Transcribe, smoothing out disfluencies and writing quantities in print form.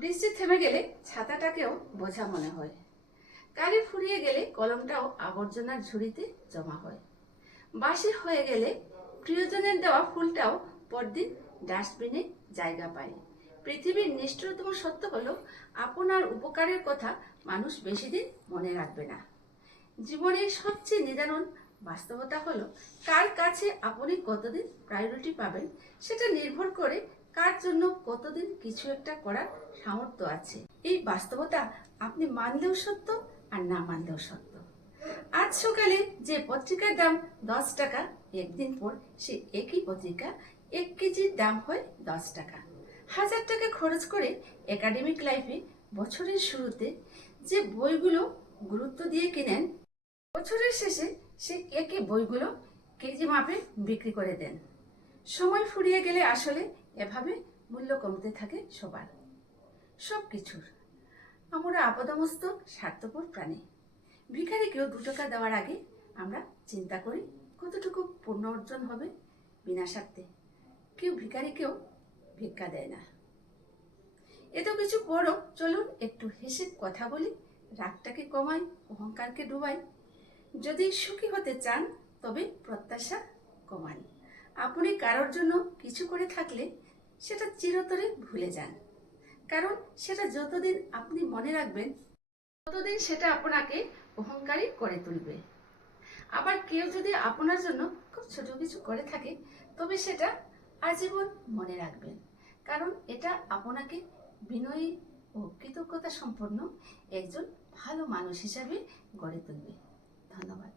বৃষ্টি থেমে গেলে ছাতাটাকেও বোঝা মনে হয়। গাড়ি ফুরিয়ে গেলে কলমটাও আবর্জনার ঝুড়িতে জমা হয়। বাসি হয়ে গেলে প্রিয়জনের দেওয়া ফুলটাও পরদিন ডাস্টবিনে জায়গা পায়। পৃথিবীর নিষ্ঠুরতম সত্য হলো, আপনার উপকারের কথা মানুষ বেশি দিন মনে রাখবে না। জীবনের সবচেয়ে নিদারুণ বাস্তবতা হলো, কার কাছে আপনি কতদিন প্রায়োরিটি পাবেন সেটা নির্ভর করে কার জন্য কতদিন কিছু একটা করার সামর্থ্য আছে। এই বাস্তবতা আপনি মানলেও সত্য আর না মানলেও সত্য। আজ সকালে যে পত্রিকার দাম 10 টাকা, একদিন পর সে একই পত্রিকা 1 কেজির দাম হয় 10 টাকা। 1000 টাকা খরচ করে একাডেমিক লাইফে বছরের শুরুতে যে বইগুলো গুরুত্ব দিয়ে কিনেন, বছরের শেষে সে একই বইগুলো কেজি মাপে বিক্রি করে দেন। সময় ফুরিয়ে গেলে আসলে এভাবে মূল্য কমতে থাকে সবার, সব কিছুর। আমরা আপাদমস্তক স্বার্থপর প্রাণী। ভিখারিকেও 2 টাকা দেওয়ার আগে আমরা চিন্তা করি কতটুকু পূর্ণ অর্জন হবে বিনা স্বার্থে। কেউ ভিখারিকেও ভিক্ষা দেয় না। এত কিছু পরও চলুন একটু হেসে কথা বলি, রাগটাকে কমাই, অহংকারকে ডুবাই। যদি সুখী হতে চান তবে প্রত্যাশা কমান। আপনি কারোর জন্য কিছু করে থাকলে সেটা চিরতরে ভুলে যান, কারণ সেটা যতদিন আপনি মনে রাখবেন ততদিন সেটা আপনাকে অহংকারী করে তুলবে। আবার কেউ যদি আপনার জন্য খুব ছোট কিছু করে থাকে তবে সেটা আজীবন মনে রাখবেন, কারণ এটা আপনাকে বিনয়ী ও কৃতজ্ঞতা সম্পন্ন একজন ভালো মানুষ হিসাবে গড়ে তুলবে। ধন্যবাদ।